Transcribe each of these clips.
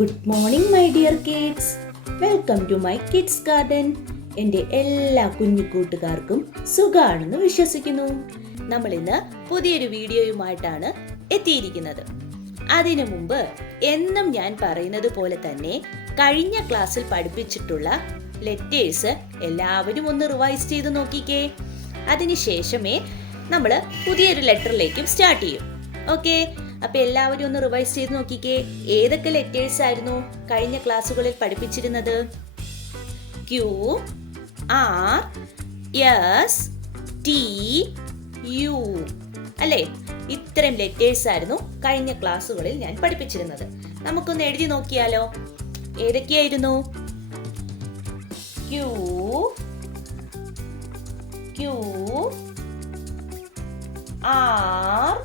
Good morning my dear kids. Welcome to my kids garden. എൻ്റെ എല്ലാ കുഞ്ഞു കൂട്ടുകാർക്കും സുഖാണെന്ന് വിശ്വസിക്കുന്നു. നമ്മൾ ഇന്ന് പുതിയൊരു വീഡിയോയുമായിട്ടാണ് എത്തിയിരിക്കുന്നത്. അതിനു മുമ്പ് എന്നും ഞാൻ പറയുന്നത് പോലെ തന്നെ കഴിഞ്ഞ ക്ലാസ്സിൽ പഠിപ്പിച്ചിട്ടുള്ള ലെറ്റേഴ്സ് എല്ലാവരും ഒന്ന് റിവൈസ് ചെയ്ത് നോക്കിക്കേ. അതിനുശേഷമേ നമ്മൾ പുതിയൊരു ലെറ്ററിലേക്കും സ്റ്റാർട്ട് ചെയ്യും. ഓക്കെ, അപ്പൊ എല്ലാവരും ഒന്ന് റിവൈസ് ചെയ്ത് നോക്കിക്കേ. ഏതൊക്കെ ലെറ്റേഴ്സ് ആയിരുന്നു കഴിഞ്ഞ ക്ലാസ്സുകളിൽ പഠിപ്പിച്ചിരുന്നത്? Q, R, S, T, U അല്ലേ? ഇത്രയും ലെറ്റേഴ്സ് ആയിരുന്നു കഴിഞ്ഞ ക്ലാസ്സുകളിൽ ഞാൻ പഠിപ്പിച്ചിരുന്നത്. നമുക്കൊന്ന് എഴുതി നോക്കിയാലോ. ഏതൊക്കെയായിരുന്നു? Q, Q, R,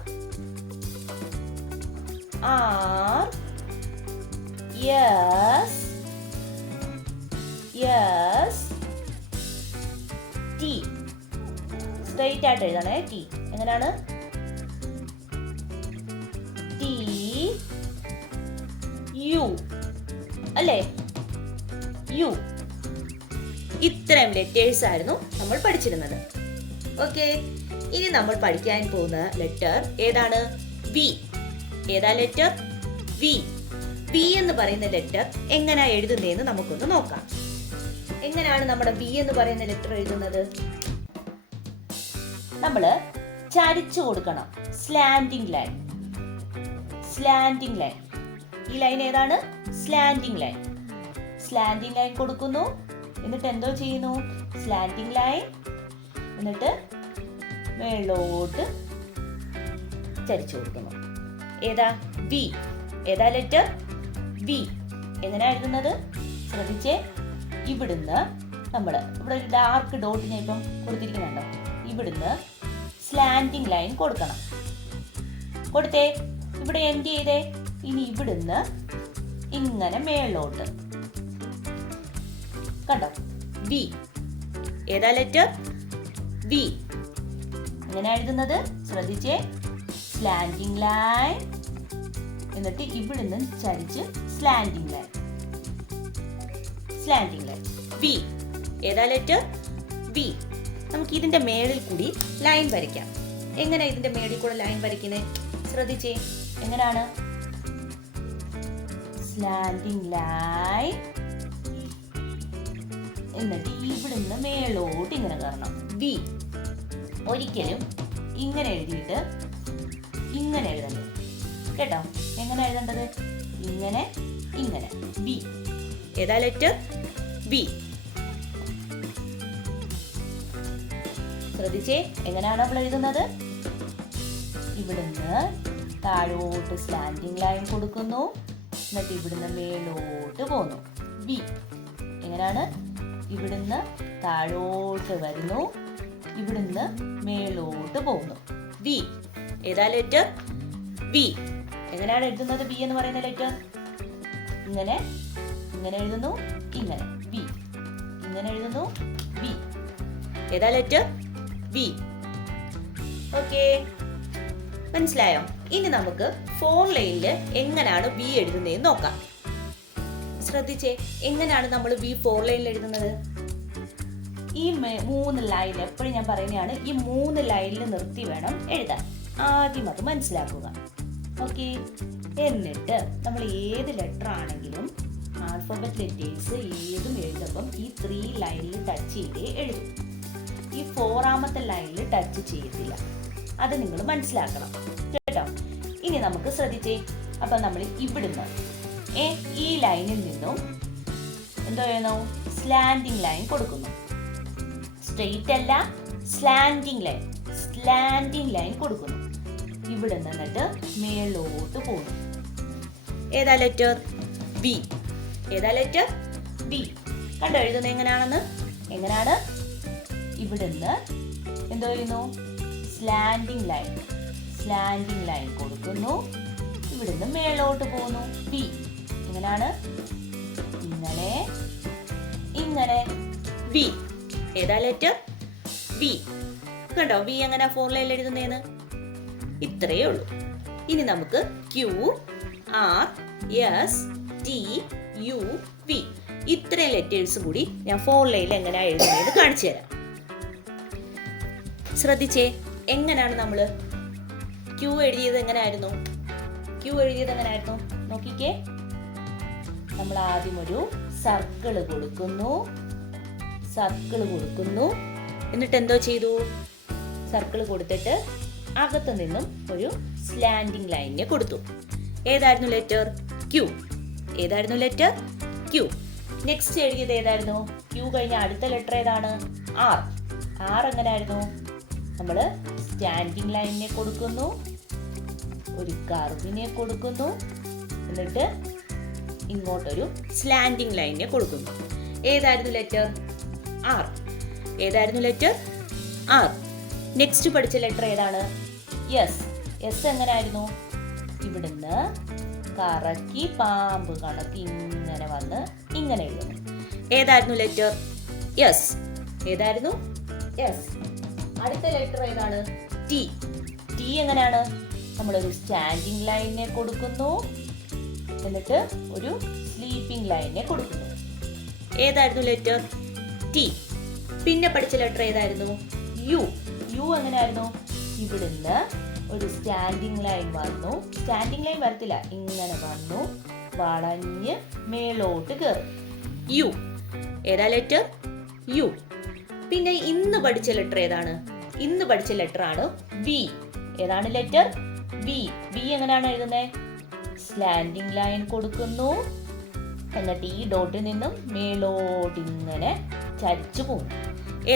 R, yes, yes, T. Straight ആയിട്ട് എഴുതണേ. T എങ്ങനെയാണ്? T, U അല്ലേ? U. ഇത്രയും ലെറ്റേഴ്സ് ആയിരുന്നു നമ്മൾ പഠിച്ചിരുന്നത്. ഓക്കെ, ഇനി നമ്മൾ പഠിക്കാൻ പോകുന്ന ലെറ്റർ ഏതാണ്? V. ഏതാ ലെറ്റർ? വി. വി എന്ന് പറയുന്ന ലെറ്റർ എങ്ങനെയാ എഴുതുന്നതെന്ന് നമുക്കൊന്ന് നോക്കാം. എങ്ങനെയാണ് നമ്മുടെ വി എന്ന് പറയുന്ന ലെറ്റർ എഴുതുന്നത്? നമ്മള് ചരിച്ചു കൊടുക്കണം. Slanting line. Slanting line. ഈ ലൈൻ ഏതാണ്? Slanting line. സ്ലാൻഡിംഗ് ലൈൻ കൊടുക്കുന്നു. എന്നിട്ട് എന്തോ ചെയ്യുന്നു? സ്ലാൻഡിംഗ് ലൈൻ എന്നിട്ട് മേലോട്ട് ചരിച്ചു കൊടുക്കുന്നു. ഏതാ? വി. ഏതാ ലെറ്റർ? വി. എങ്ങനെയാ എഴുതുന്നത്? ശ്രദ്ധിച്ചേ. ഇവിടുന്ന് ഇവിടെ ഒരു ഡാർക്ക് ഡോട്ട് ഞാൻ ഇപ്പം കൊടുത്തിരിക്കുന്നുണ്ടോ? ഇവിടുന്ന് സ്ലാൻഡിംഗ് ലൈൻ കൊടുക്കണം. കൊടുത്തേ. ഇവിടെ എൻഡ് ചെയ്തേ. ഇനി ഇവിടുന്ന് ഇങ്ങനെ മേലോട്ട്. കണ്ടോ? വി. ഏതാ ലെറ്റർ? വി. എങ്ങനെയാ എഴുതുന്നത്? ശ്രദ്ധിച്ചേ. സ്ലാൻഡിംഗ് ലൈൻ എന്നിട്ട് ഇവിടുന്ന് ചരിച്ച് slanting line. Slanting line. V. ഏതാ ലെറ്റർ? വി. നമുക്ക് ഇതിന്റെ മേളിൽ കൂടി ലൈൻ വരയ്ക്കാം. എങ്ങനെ ഇതിന്റെ മേളിൽ കൂടെ ലൈൻ വരയ്ക്കുന്നത്? ശ്രദ്ധിച്ചേ. എങ്ങനെയാണ്? സ്ലാൻഡിംഗ് ലൈൻ എന്നിട്ട് ഇവിടുന്ന് മേലോട്ട് ഇങ്ങനെ കയറണം. വി. ഒരിക്കലും ഇങ്ങനെ എഴുതിയിട്ട് ഇങ്ങനെ എഴുതണ്ടത് കേട്ടോ. എങ്ങനെ എഴുതേണ്ടത്? ഇങ്ങനെ ഇങ്ങനെ. ബി. ഏതാ ലെറ്റർ? ബി. ശ്രദ്ധിച്ചേ. എങ്ങനെയാണ് നമ്മൾ എഴുതുന്നത്? ഇവിടുന്ന് താഴോട്ട് സ്ലാൻഡിംഗ് ലൈൻ കൊടുക്കുന്നു. എന്നിട്ട് ഇവിടുന്ന് മേലോട്ട് പോകുന്നു. ബി. എങ്ങനെയാണ്? ഇവിടുന്ന് താഴോട്ട് വരുന്നു. ഇവിടുന്ന് മേലോട്ട് പോകുന്നു. ബി. ഏതാ ലെറ്റർ? ബി. എങ്ങനെയാണ് എഴുതുന്നത്? ബി എന്ന് പറയുന്ന ലെറ്റർ ഇങ്ങനെ ഇങ്ങനെ എഴുതുന്നു. ഇങ്ങനെ. ബി. ഇങ്ങനെ എഴുതുന്നു. ബി. ഏതാ ലെറ്റർ? ബി. ഓക്കെ, മനസ്സിലായോ? ഇനി നമുക്ക് ഫോർ ലൈനിൽ എങ്ങനെയാണ് ബി എഴുതുന്നതെന്ന് നോക്കാം. ശ്രദ്ധിച്ചേ. എങ്ങനെയാണ് നമ്മൾ ബി ഫോർ ലൈനിൽ എഴുതുന്നത്? ഈ 3 ലൈൻ എപ്പോഴും ഞാൻ പറയുന്നതാണ്. ഈ 3 ലൈനിൽ നിർത്തി വേണം എഴുതാൻ. ആദ്യം അത് മനസ്സിലാക്കുക. ഓക്കെ, എന്നിട്ട് നമ്മൾ ഏത് ലെറ്റർ ആണെങ്കിലും ആൽഫബറ്റ് ലെറ്റേഴ്സ് ഏതും എഴുതുമ്പം ഈ 3 ലൈനിൽ ടച്ച് ചെയ്തേ എഴുതും. ഈ 4ാമത്തെ ലൈനിൽ ടച്ച് ചെയ്യത്തില്ല. അത് നിങ്ങൾ മനസ്സിലാക്കണം കേട്ടോ. ഇനി നമുക്ക് ശ്രദ്ധിച്ചേ. അപ്പം നമ്മൾ ഇവിടുന്ന് ഈ ലൈനിൽ നിന്നും എന്തോ ചെയ്യുന്നു? സ്ലാൻഡിംഗ് ലൈൻ കൊടുക്കുന്നു. സ്ട്രെയിറ്റ് അല്ല, സ്ലാൻഡിംഗ് ലൈൻ. സ്ലാൻഡിംഗ് ലൈൻ കൊടുക്കുന്നു. ഇവിടെ നിന്നിട്ട് മേലോട്ട് പോകുന്നു. ഏതാ ലെറ്റർ? ബി. ഏതാ ലെറ്റർ? ബി. കണ്ടോ എഴുതുന്നത് എങ്ങനെയാണെന്ന്? എങ്ങനെയാണ്? ഇവിടുന്ന് എന്തോ ചെയ്യുന്നു? Slanting line. സ്ലാൻഡിംഗ് ലൈൻ കൊടുക്കുന്നു. ഇവിടുന്ന് മേലോട്ട് പോകുന്നു. ബി. എങ്ങനെയാണ്? ഇങ്ങനെ ഇങ്ങനെ. ബി. ഏതാ ലെറ്റർ? ബി. കണ്ടോ വി എങ്ങനെ ഫോർ ലൈനിൽ എഴുതുന്നേന്ന്? ഇത്രയേ ഉള്ളൂ. ഇനി നമുക്ക് Q, R, S, T U V. ഇത്രയും ലെറ്റേഴ്സ് കൂടി ഞാൻ 4 ലൈനിൽ എങ്ങനെയാണ് എഴുതുന്നത് കാണിച്ചു തരാം. ശ്രദ്ധിച്ചേ, എങ്ങനെയാണ് നമ്മൾ ക്യൂ എഴുതിയത് എങ്ങനെയായിരുന്നു? നോക്കിക്കേ, നമ്മൾ ആദ്യം ഒരു സർക്കിൾ കൊടുക്കുന്നു. എന്നിട്ട് എന്തോ ചെയ്തു? സർക്കിൾ കൊടുത്തിട്ട് അകത്തു നിന്നും ഒരു സ്ലാൻഡിങ് ലൈനിനെ കൊടുത്തു. ഏതായിരുന്നു ലെറ്റർ? ക്യൂ. നെക്സ്റ്റ് എഴുതിയത് ഏതായിരുന്നു? ക്യൂ കഴിഞ്ഞ അടുത്ത ലെറ്റർ ഏതാണ്? ആർ എങ്ങനെയായിരുന്നു? നമ്മൾ സ്റ്റാൻഡിങ് ലൈനിനെ കൊടുക്കുന്നു, ഒരു കർവിനെ കൊടുക്കുന്നു, എന്നിട്ട് ഇങ്ങോട്ടൊരു സ്ലാൻഡിങ് ലൈനിനെ കൊടുക്കുന്നു. ഏതായിരുന്നു ലെറ്റർ? ആർ. നെക്സ്റ്റ് പഠിച്ച ലെറ്റർ ഏതാണ്? എസ് എങ്ങനെയായിരുന്നു? ഇവിടുന്ന് കറക്കി പാമ്പ് കണക്ക് ഇങ്ങനെ വന്ന് ഇങ്ങനെ എഴുതുന്നു. ഏതായിരുന്നു ലെറ്റർ? എസ്. അടുത്ത ലെറ്റർ ഏതാണ്? ടി എങ്ങനെയാണ്? നമ്മളൊരു സ്റ്റാൻഡിങ് ലൈനിനെ കൊടുക്കുന്നു, എന്നിട്ട് ഒരു സ്ലീപ്പിംഗ് ലൈനിനെ കൊടുക്കുന്നു. ഏതായിരുന്നു ലെറ്റർ? ടി. പിന്നെ പഠിച്ച ലെറ്റർ ഏതായിരുന്നു? യു എങ്ങനെയായിരുന്നു? ഇവിടുന്ന് ഒരു സ്റ്റാൻഡിങ് ലൈൻ വന്നു, സ്റ്റാൻഡിങ് ലൈൻ വരത്തില്ല, ഇങ്ങനെ വന്നു വളഞ്ഞ് മേലോട്ട് കയറും. യു. ഏതാ ലെറ്റർ? യു. പിന്നെ ഇന്ന് പഠിച്ച ലെറ്റർ ഏതാണ്? ആണ് വി. ഏതാണ് ലെറ്റർ? വി. എങ്ങനെയാണ് എഴുതുന്നത്? സ്ലാൻഡിങ് ലൈൻ കൊടുക്കുന്നു, എന്നിട്ട് ഈ ഡോട്ടിൽ നിന്നും മേലോട്ട് ഇങ്ങനെ ചരിച്ചു പോകും.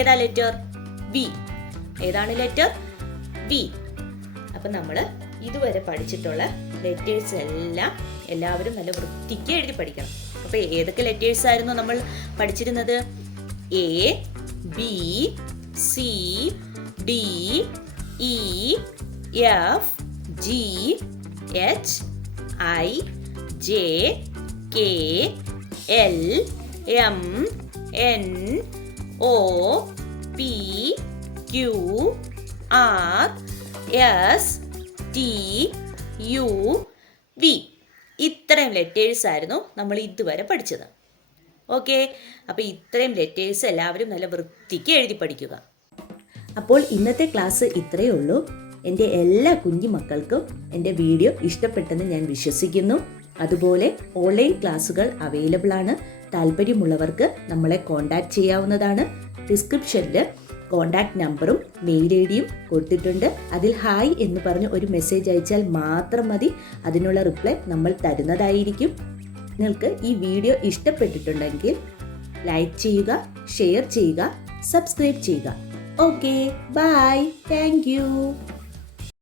ഏതാ ലെറ്റർ? വി. ഏതാണ് ലെറ്റർ? വി. അപ്പൊ നമ്മൾ ഇതുവരെ പഠിച്ചിട്ടുള്ള ലെറ്റേഴ്സ് എല്ലാം എല്ലാവരും നല്ല വൃത്തിക്ക് എഴുതി പഠിക്കണം. അപ്പൊ ഏതൊക്കെ ലെറ്റേഴ്സ് ആയിരുന്നു നമ്മൾ പഠിച്ചിരുന്നത്? A, B, C, D, E, F, G, H, I, J, K, L, M, N, O, P, Q, R, S, T, U, V. ഇത്രയും ലെറ്റേഴ്സ് ആയിരുന്നു നമ്മൾ ഇതുവരെ പഠിച്ചത്. ഓക്കെ, അപ്പോൾ ഇത്രയും ലെറ്റേഴ്സ് എല്ലാവരും നല്ല വൃത്തിക്ക് എഴുതി പഠിക്കുക. അപ്പോൾ ഇന്നത്തെ ക്ലാസ് ഇത്രയേ ഉള്ളൂ. എൻ്റെ എല്ലാ കുഞ്ഞു മക്കൾക്കും എൻ്റെ വീഡിയോ ഇഷ്ടപ്പെട്ടെന്ന് ഞാൻ വിശ്വസിക്കുന്നു. അതുപോലെ ഓൺലൈൻ ക്ലാസ്സുകൾ അവൈലബിൾ ആണ്. താല്പര്യമുള്ളവർക്ക് നമ്മളെ കോൺടാക്റ്റ് ചെയ്യാവുന്നതാണ്. ഡിസ്ക്രിപ്ഷനിൽ കോൺടാക്റ്റ് നമ്പറും മെയിൽ ഐ ഡിയും കൊടുത്തിട്ടുണ്ട്. അതിൽ ഹായ് എന്ന് പറഞ്ഞ് ഒരു മെസ്സേജ് അയച്ചാൽ മാത്രം മതി. അതിനുള്ള റിപ്ലൈ നമ്മൾ തരുന്നതായിരിക്കും. നിങ്ങൾക്ക് ഈ വീഡിയോ ഇഷ്ടപ്പെട്ടിട്ടുണ്ടെങ്കിൽ ലൈക്ക് ചെയ്യുക, ഷെയർ ചെയ്യുക, സബ്സ്ക്രൈബ് ചെയ്യുക. Okay, bye, thank U.